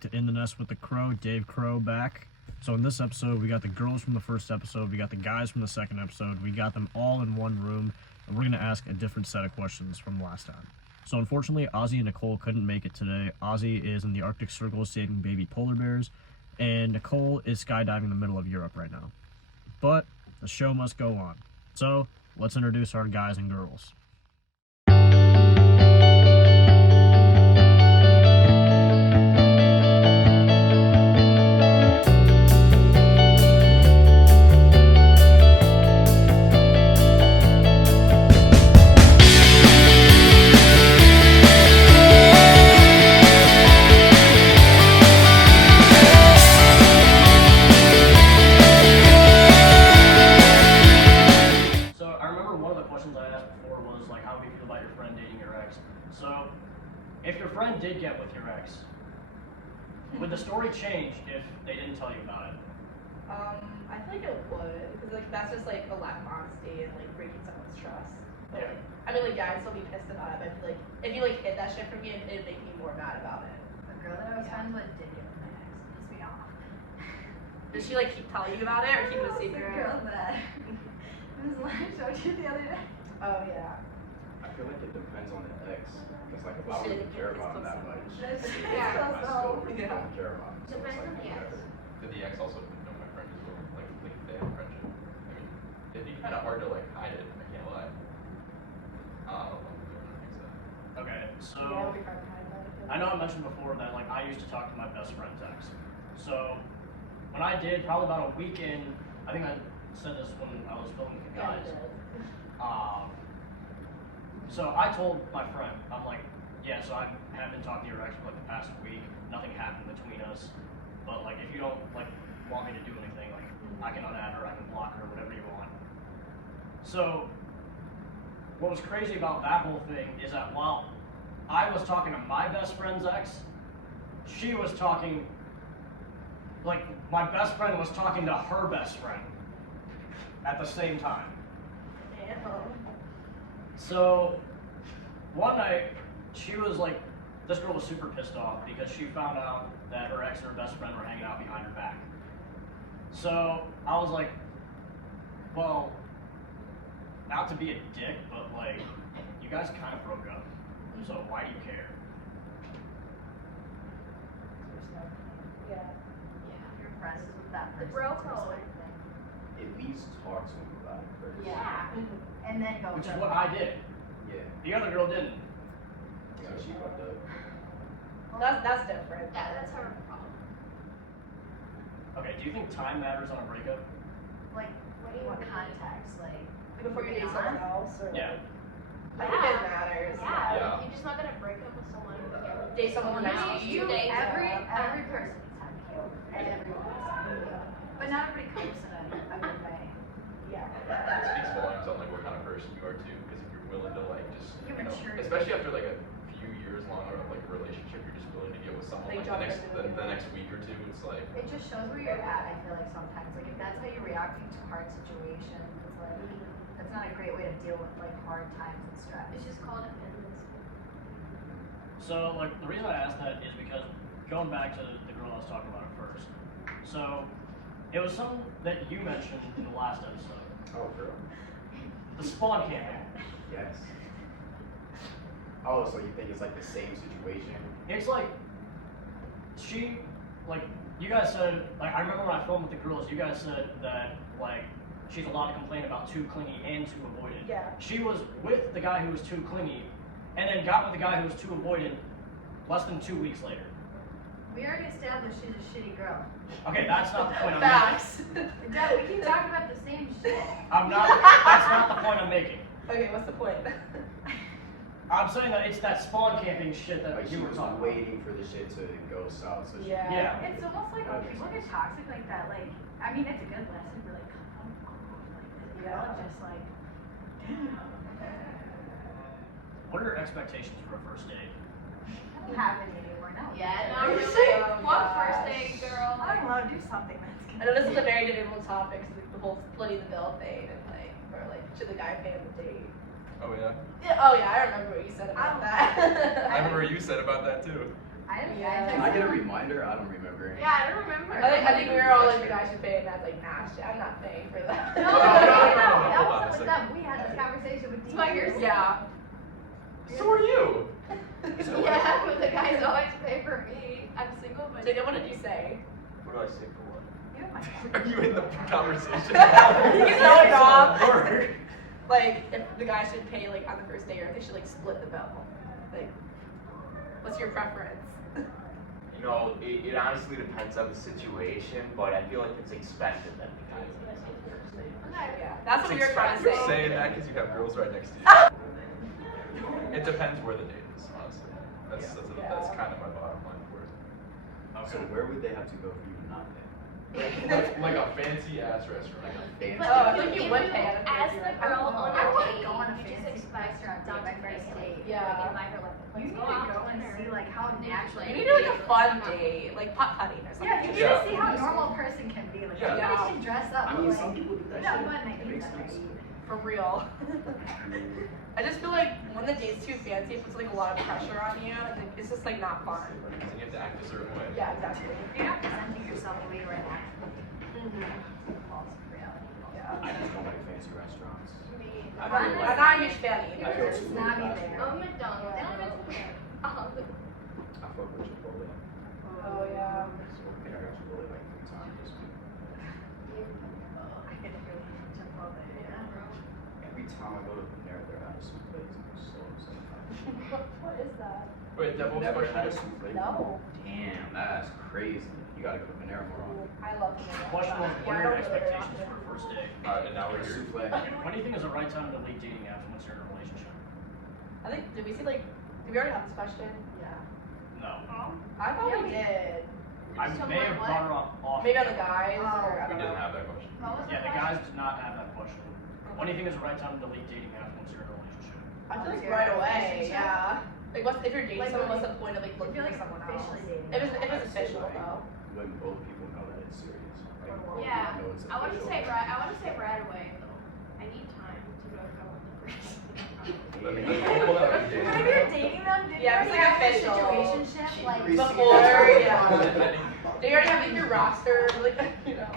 back to In the Nest with the Crow, Dave Crow back. So in this episode, we got the girls from the first episode, we got the guys from the second episode, we got them all in one room, and we're going to ask a different set of questions from last time. So unfortunately, Ozzy and Nicole couldn't make it today. Ozzy is in the Arctic Circle saving baby polar bears, and Nicole is skydiving in the middle of Europe right now. But the show must go on. So let's introduce our guys and girls. So, if your friend did get with your ex, would the story change if they didn't tell you about it? I feel like it would, because like that's just like a lack of honesty and like breaking someone's trust. But, Yeah. I mean, like, yeah, I'd still be pissed about it, but I feel like if you like hid that shit from me, it'd make me more mad about it. The girl that I was friends with did get with my ex. Pissed me off. Did she like keep telling you about it or keep it a The secret? girl that was like showed you the other day. Oh yeah. I feel like it depends on the ex. Because like if I really care about him that much, That's- I still really Yeah. don't care about him. So it's Depends on like the ex. whatever. Did the ex also know my friend as well? Like they had a friendship. I mean, it'd be kind of hard to like hide it. I can't lie. I don't think so. Okay, so Yeah, it would be hard to hide that, I feel I know I mentioned before that like I used to talk to my best friend's ex. So when I did, probably about a week in, I think I said this when I was filming with the Yeah, guys. you did. So I told my friend, I'm like, yeah, so I have been talking to your ex for like the past week. Nothing happened between us. But like if you don't like want me to do anything, like I can unadd her, I can block her, whatever you want. So what was crazy about that whole thing is that while I was talking to my best friend's ex, she was talking, like my best friend was talking to her best friend at the same time. Damn. So one night, she was like, this girl was super pissed off because she found out that her ex and her best friend were hanging out behind her back. So I was like, well, not to be a dick, but like, you guys kind of broke up. So why do you care? Yeah. Yeah, you're friends with that The person. bro it's code. like thing. At least talk to him about it first. Yeah. And then go. Which is from what there. I did. Yeah. The other girl didn't. So she fucked up. That's different. Yeah, that's her problem. Okay, do you think time matters on a breakup? Like, what context? Like, Before you date moving someone on? else, or Yeah. I think it matters. Yeah. Yeah. You're just not gonna break up with someone again. Date someone else. You, days every ago. person needs time to heal, and everyone needs time to heal. But not everybody comes in a good way. Yeah. It speaks volumes on like what kind of person you are too. Because if you're willing to like just, You're you know, mature. especially after like a few years long of like a relationship, you're just willing to get with someone They like jump the next into it. the next week or two. It's like It just shows where you're at, I feel like sometimes. Like if that's how you're reacting to hard situations, it's like that's not a great way to deal with like hard times and stress. It's just called dependence. So, like, the reason I asked that is because going back to the girl I was talking about at first. So, it was something that you mentioned in the last episode. Oh, girl. The spawn camping. Yes. Oh, so you think it's like the same situation? It's like, you guys said, like, I remember when I filmed with the girls, you guys said that, like, she's allowed to complain about too clingy and too avoidant. Yeah. She was with the guy who was too clingy, and then got with the guy who was too avoidant less than 2 weeks later. We already established she's a shitty girl. Okay, that's not the point I'm making. Facts. Dad, we keep talking about the same shit. That's not the point I'm making. Okay, what's the point? I'm saying that it's that spawn camping shit that Like she you were was talking about. waiting for the shit to go south. So she, Yeah. Yeah. It's almost like when people get toxic like that, like, I mean, it's a good lesson, but like, come on, like, this girl Yeah. just like, What are your expectations for a first date? I don't have any anymore now. Yeah, not Really? really. Oh, What gosh. first date, girl? I don't want to do something that's I know this is a very debatable topic, cause the whole splitting the bill thing and like, or like, should the guy pay on the date? oh yeah. Yeah, oh yeah, I remember what you said about that. I remember what you said about that too. Can I get a reminder? I don't remember. Yeah, I don't remember. I think we were all like, the guys should pay, and that's like, nah, shit, I'm not paying for that. No, No, that hold on a wasn't with them. We had this conversation with Swingers. teachers. Yeah. So are you. Yeah, but the guys always pay for me. I'm single, but Jacob, what did you say? What do I say for what? You're my Are you in the conversation? You know it off. Like, if the guy should pay like on the first day, or if they should like split the bill. Like, what's your preference? You know, it honestly depends on the situation, but I feel like it's expected that the guys on the first date. Yeah, that's what we were trying to You're say. saying that because you have girls right next to you. It depends where the date is, honestly. That's kind of my bottom line for it. So where would they have to go for you to not pay? Like a fancy ass restaurant. Fancy. But Oh, I if feel like you you would pay at a ask fancy the restaurant. girl on I a wouldn't date, go on a you just fancy expect restaurant not date to my first pay. date. Yeah. Like, invite her, like, You let's need go to out go to dinner and dinner. see, like, how naturally. You need to do like a fun date, like pot putting or something. Yeah, you need Yeah. to see how a normal person can be. Like, Yeah. everybody can dress up. I but, mean, like, some people do that no, shit. but they It can makes do that. sense. For real. I just feel like when the date's too fancy, it puts like a lot of pressure on you. Like, it's just like not fun. And you have to act a certain way. Yeah, exactly. You're not presenting yourself the way you are naturally. False reality. Yeah. I just don't like fancy restaurants. Me. I Fun feel is like I'm not a huge fan I either. feel It's too snobby fast there. food. Oh, McDonald's. I fuck with Chipotle. Oh yeah. I think I got Chipotle like 3 times this week. Every time I go to Panera, they're out of souffle. I'm so upset. What is that? Wait, Devil's Never question had a is- souffle? No. Damn, that's crazy. You gotta go to Panera more often. I love Panera. Question was, Yeah, what I are your don't really expectations like for a first date? And now we're Or here. souffle. When do you think is the right time to delete dating apps once you're in a relationship? I think, did we see like, did we already have this question? Yeah. No. I thought we did. I may have brought her off. Maybe on the guys or I We don't didn't know. have that question. What was Yeah, the question? guys did not have that question. When do you think is the right time to delete dating apps once you're in a relationship? I feel like You're right in a away, relationship? yeah. Like what's, if you're dating Like, someone, when what's the point of like I looking feel for like someone else? officially dating. If it's official Like, though. when both people know that it's serious. Like, Yeah, know it's I want to official. say right away though. I need time to go with the person. Let me pull that up. When you're dating them, did Yeah, you it's already like have a official. situationship? Like, Before, yeah. Depending- Do you already have like your roster, like, you know?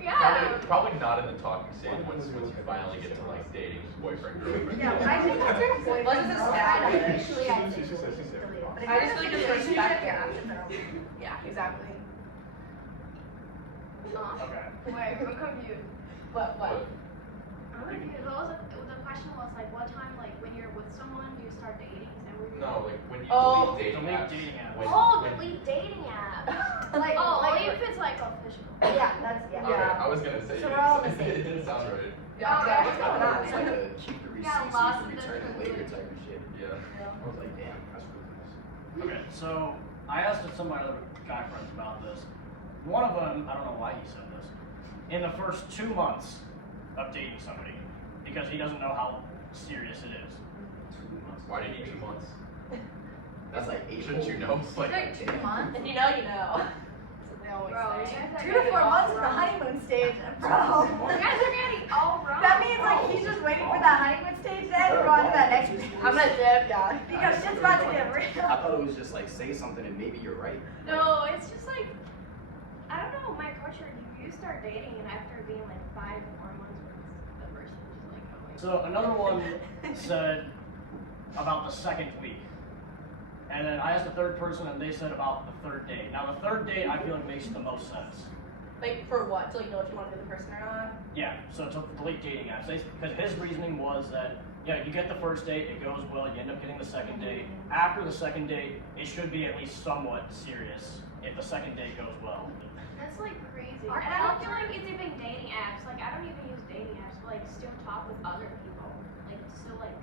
Yeah. Probably not in the talking stage once you finally get to like dating boyfriend, girlfriend. yeah, I think that's your boyfriend. Let's just girlfriend, establish. Officially, I think She you said delete she's it. there. But if I you're just in a think it's relationship, respect your it. options are open. Yeah, exactly. Okay. Wait, I'm confused. What? I'm confused. What was the question was like, what time, like, when you're with someone, do you start dating? Is that what you No, like when you Oh, delete dating delete apps. dating apps. when- Oh, when- delete dating app. Like, Oh, like, only if it's like official. yeah, that's, yeah. Okay, I was gonna say So you we're all on the didn't- same it didn't page. sound right. Yeah, Okay. yeah, what's going on? It's like a keep the Yeah, receipts lost and in the return it later translation. type of shit. Yeah. I was like, damn, that's ruthless. Okay, so I asked some of my other guy friends about this. One of them, I don't know why he said this, in the first 2 months of dating somebody, because he doesn't know how serious it is. 2 months. Why do you need 2 months? That's like 8 Shouldn't you know? It's like 2 months. If you know, you know. That's what they always Bro, you say. guys are 2 to 4 getting months all is the wrong. honeymoon stage, bro. You guys are getting all wrong. That means like he's just waiting for that honeymoon stage then to go on to that next I'm gonna dip, yeah. because shit's about to get I real. thought it was just like say something and maybe you're right. No, it's just like, I don't know, my culture, you start dating and after being like 5 or 4 months with the person, just like, oh my So another one said about the second week. And then I asked the third person and they said about the third date. Now the third date I feel like makes the most sense. Like for what? To like know if you want to be the person or not? Yeah, so to delete dating apps. Because his reasoning was that, yeah, you get the first date, it goes well, you end up getting the second date. After the second date, it should be at least somewhat serious if the second date goes well. That's like crazy. Our And I don't feel culture- like it's even dating apps. Like I don't even use dating apps, but like still talk with other people. Like still like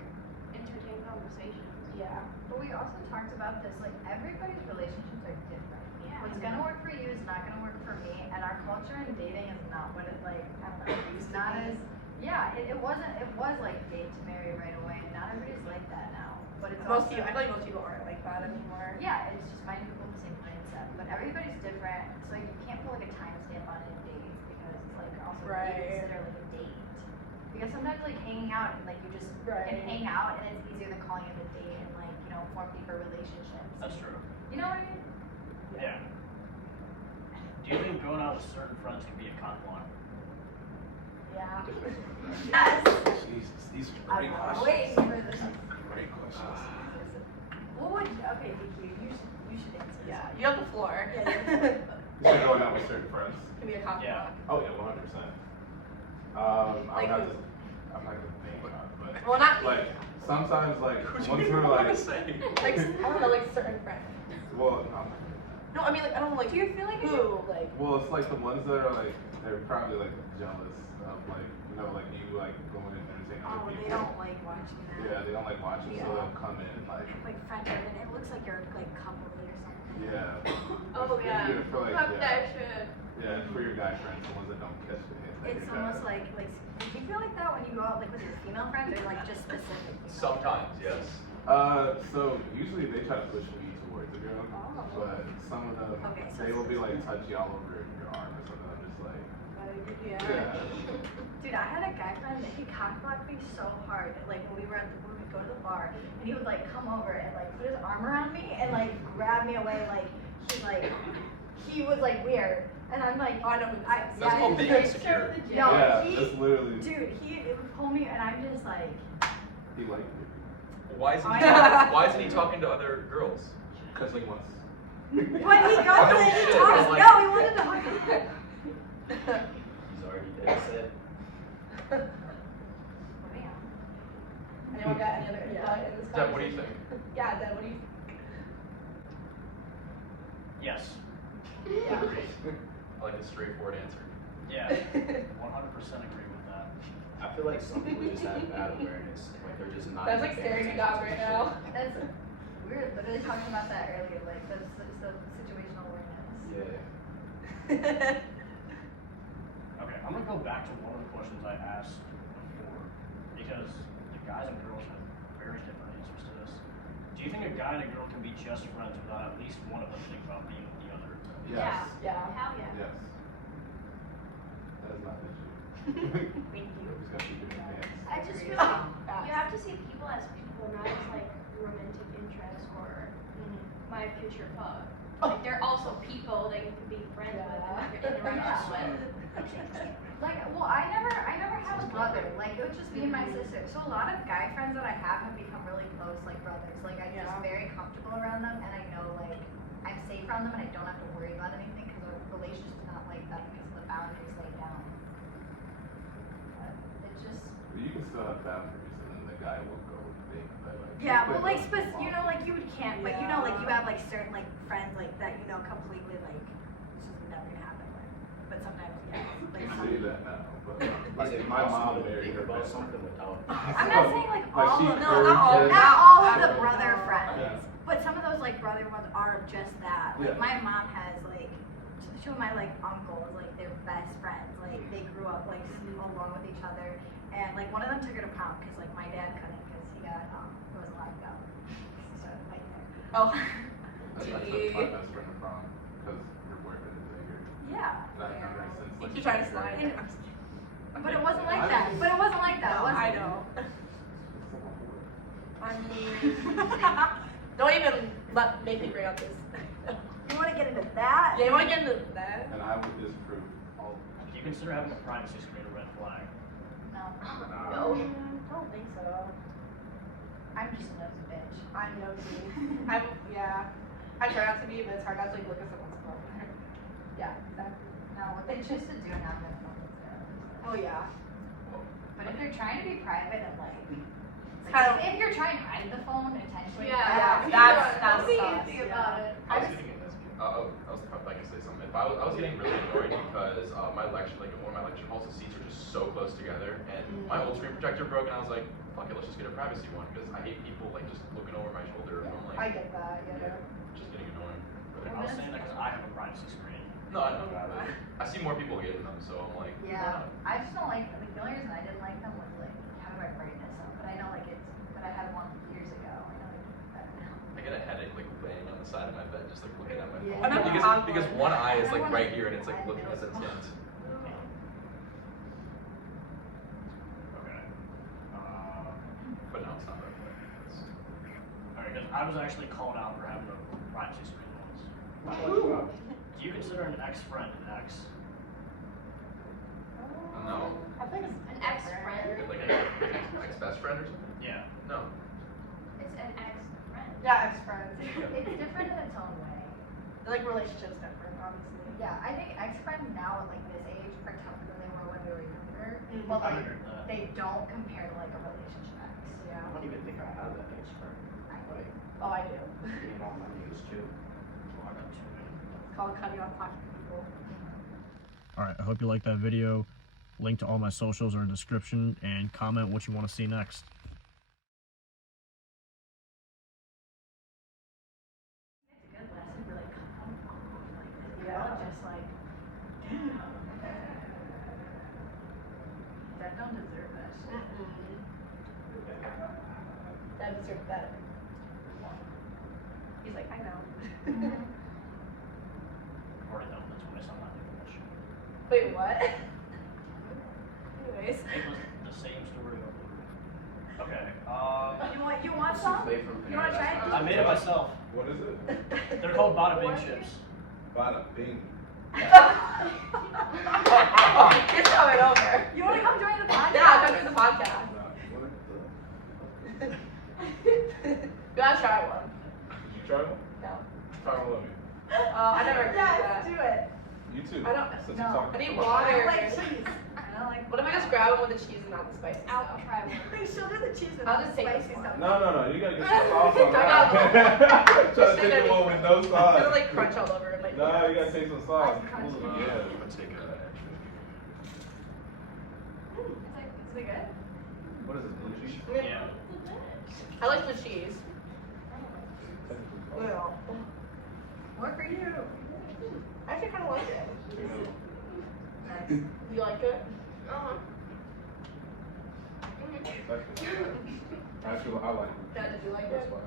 entertain conversations. Yeah. But we also talked about this, like everybody's relationships are different. Yeah. What's gonna work for you is not gonna work for me, and our culture in dating is not what it like. I don't know. It's not as it wasn't. It was like date to marry right away. Not everybody's like that now. But it's Most also, people, I feel like most people aren't like that anymore. yeah, it's just finding people with the same mindset. But everybody's different, so you can't put like a timestamp on it in dates because it's like also what do you Right. consider like a date. Because sometimes like hanging out, like you just Right. can hang out, and it's easier than calling it a date and like form deeper relationships. That's true. You know what I mean? Yeah. Do you think going out with certain friends can be a cock block? Yeah. Yes. Jesus, these are I'm great questions. waiting for this. Great questions. What would okay, DQ, you should answer. Yeah, you have the floor. Yeah, you have the floor. So going out with certain friends. Can be a cock Yeah. block. Oh yeah, 100%. Like I'm not who? gonna name God, but Well, not like sometimes like Who'd once you we're want to like, say? like I don't know, like certain friends. well, No, I mean like I don't know, like Do you feel like who like well, it's like the ones that are like they're probably like jealous of like like you like going and entertaining Oh, other they people. don't like watching that. Yeah, they don't like watching, so Yeah. they'll come in like Like friend driven. It looks like you're like coupley or something. yeah. Oh yeah. Yeah, for like, Fuck yeah. that shit. Yeah, for your guy friends, the ones that don't catch the hint. that It's you're almost trying like do you feel like that when you go out like with your female friends or like just specific? Sometimes, yes. So usually they try to push me towards the girl, Oh. but some of them Okay, so they will be it's- like touchy all over your arm or something. I'm just like, yeah. yeah. Dude, I had a guy friend that he cockblocked me so hard. Like when we were when we go to the bar, and he would like come over and like put his arm around me and like grab me away. Like he was like weird, and I'm like, Oh, I know who this is. That's called being he- insecure. No, Yeah, he, that's literally. dude, he would pull me, and I'm just like, He liked it Why isn't I he? know. Why isn't he talking to other girls? because he wants. when he goes No and he shit, talks, but, like- no, he wanted to hook me. He's already dead set. Anyone got any other input in this Deb, what do you conversation? think? Yeah, Deb, what do you Yes. Yeah. Agreed. I like a straightforward answer. Yeah. 100% agree with that. I feel like some people just have bad awareness. Like they're just not. That's like staring me down right now. That's we were literally talking about that earlier, like the situational awareness. Yeah. Okay, I'm gonna go back to one of the questions I asked before, because the guys and girls have very different answers to this. Do you think a guy and a girl can be just friends without at least one of them thinking about being with the other? Yes. Yeah. Hell yeah. Yes. That is not the issue. Thank you. Just gotta keep it in your pants. I just feel like you have to see people as people, not as like romantic interest or my future fuck. Like they're also people that you can be friends with and have your interaction with. That's interesting. Like, well, I never had a brother. Like, it was just me and my sister. So a lot of guy friends that I have become really close, like brothers. Like, I'm just very comfortable around them, and I know, like, I'm safe around them, and I don't have to worry about anything because our relationship's not like that because of the boundaries laid down. But it's just. You can still have boundaries, and then the guy will go with things that like. Yeah, put but like, those you know, like you can't, but you know, like you Yeah. have like certain like friends like that, you know, completely like it's just never gonna happen. But sometimes, yeah. Like, I say that now, but Is like it my possible mom to married think her about best friend. something without? I'm not saying like all she of no, not all. encourages- not all of the Yeah. brother friends, Yeah. but some of those like brother ones are just that. Like Yeah. my mom has like two of my like uncles, like they're best friends. Like they grew up like along with each other, and like one of them took her to prom because like my dad couldn't because he got he wasn't allowed to go. So like Oh. I took my best friend to prom because your boyfriend is here. yeah. And I've known her since like. Keep trying to slide. But it wasn't like that. But it wasn't like that. No, was it? I know. I mean, don't even make me bring up this. You want to get into that? Yeah, you want to get into that? And I would disprove all. Do you consider having a privacy screen a red flag? No. No. I don't think so. I'm just a nosy bitch. I'm nosy. Yeah. I try not to be, but it's hard not to like look at someone's phone. Yeah, exactly. No, what they choose to do now, I'm gonna Oh yeah. But if they're trying to be private and like, Kind of- if you're trying to hide the phone intentionally, Yeah, that's that's be sus, easy yeah. about it. I was getting I was probably gonna say something. If I was getting really annoyed because my lecture, like one of my lecture halls, the seats are just so close together, and my old screen protector broke, and I was like, fuck it, let's just get a privacy one because I hate people like just looking over my shoulder. I'm I like, get that. Yeah. just getting annoying. I was saying that because I have a privacy screen. No, I know, but I see more people getting them, so I'm like, yeah. I just don't like. Like the only reason I didn't like them was like having my brightness up. But I know like it's. But I had one years ago. I know it's better now. I get a headache like laying on the side of my bed, just like looking at my Yeah. phone. I'm not Because on one eye is I like wanna- right here, and it's like I looking at the know. tint. Okay. I was actually called out for having a privacy screen once. Do you consider an ex-friend an ex? No. I think it's An ex-friend? Like an ex-best friend or something? Yeah. No. It's an ex-friend. Yeah, ex-friends. It's different in its own way. Like relationships different, obviously. Yeah, I think ex-friends now at like this age are tougher than they were when we were younger. Mhm. But I like agree with that. they don't compare to like a relationship ex. Yeah. I don't even think I have that age for like Oh, I do. being on my news too. Well, I got two. It's called cutting off toxic people. Alright, I hope you liked that video. Link to all my socials are in the description, and comment what you want to see next. It's a good lesson to like come home like this. Yeah. Just like damn. Dad don't deserve that shit. That deserves better. He's like, I know. Already done this twice, I'm not doing this shit. Wait, what? Anyways. It was the same story over. Okay, You want some? Souffle from You wanna try it? I made it myself. What is it? They're called Bada Bing chips. Bada bing. It's coming over. You wanna come join the podcast? Yeah, come to the podcast. What the? You gotta try one. You try one? No. Try one with me. I never did Yes, that. do it. You too. I don't- Since no. you're talking I need about- I water. don't like cheese. I don't like. What if I just grab one with the cheese and not the spicy I'll stuff? try one. Like, she'll do the cheese and I'll the just take spicy this one. stuff. No, you gotta get some sauce on I that. Try to take the one with no It's sauce. gonna like crunch all over my No, you gotta take some sauce. Ice crunch. Ooh, yeah. I'm gonna take a. Is it good? What is this, blue cheese? Yeah. I like the cheese. Well, More for you. I actually kind of like it. Nice. You like it? Uh-huh. Actually, I like it. Dad, did you like That's it? why.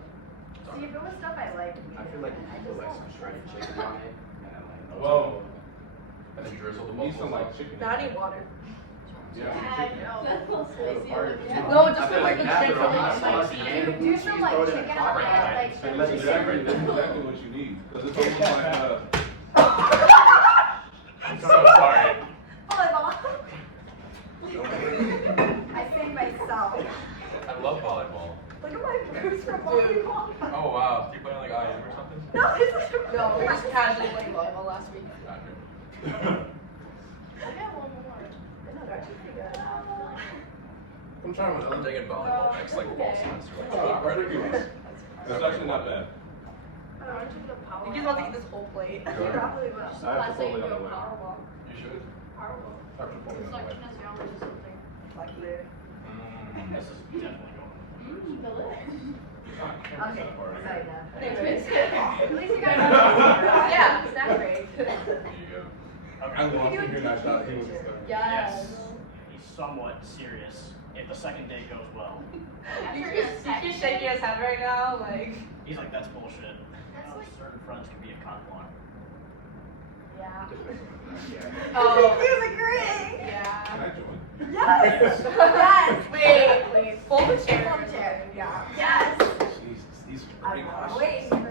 See, if it was stuff I liked, I feel like you put like some shredded chicken on it. And like, Well, And then drizzle the you need some bubbles. like chicken. No, I need water. Yeah. That's so spicy. No, just I for feel like the now chicken they're all not sauce spicy. and do cheese, some throw like it in a chicken pot. on it, like That's shredded exactly, chicken. that's exactly what you need. Because it's almost like I'm so sorry. Volleyball. I saved myself. I love volleyball. Look at my boots from volleyball. Oh wow, do you play on like IM or something? No, this is No, we just casually played volleyball last week. Gotcha. I got one more. No, they're actually pretty good. I'm trying I'm one. taking volleyball next like fall semester. Like, Oh, credit pretty units. good. It's actually not bad. Aren't you the power? You just want to eat this whole plate. You probably will. I have Last to night you fully go on the way. Powerball. You should. Powerball. Have to fully It's on like the way. Kinesiology or something. Like you. This is definitely going. Okay, sorry, Dad. Anyways. At least you guys are Yeah, snack break. There you go. I'm going to hear that shot. He was just like, Yes. He's somewhat serious if the second date goes well. You keep shaking his head right now, like. He's like, that's bullshit. That's like- Certain friends can be a cock block. Yeah. yeah. Oh. He's agreeing. Can Yeah. I join? Yes. Yes. Wait, please. Fold the chair. Fold the chair. Yeah. Yes. Jesus, these are I'm great questions. waiting.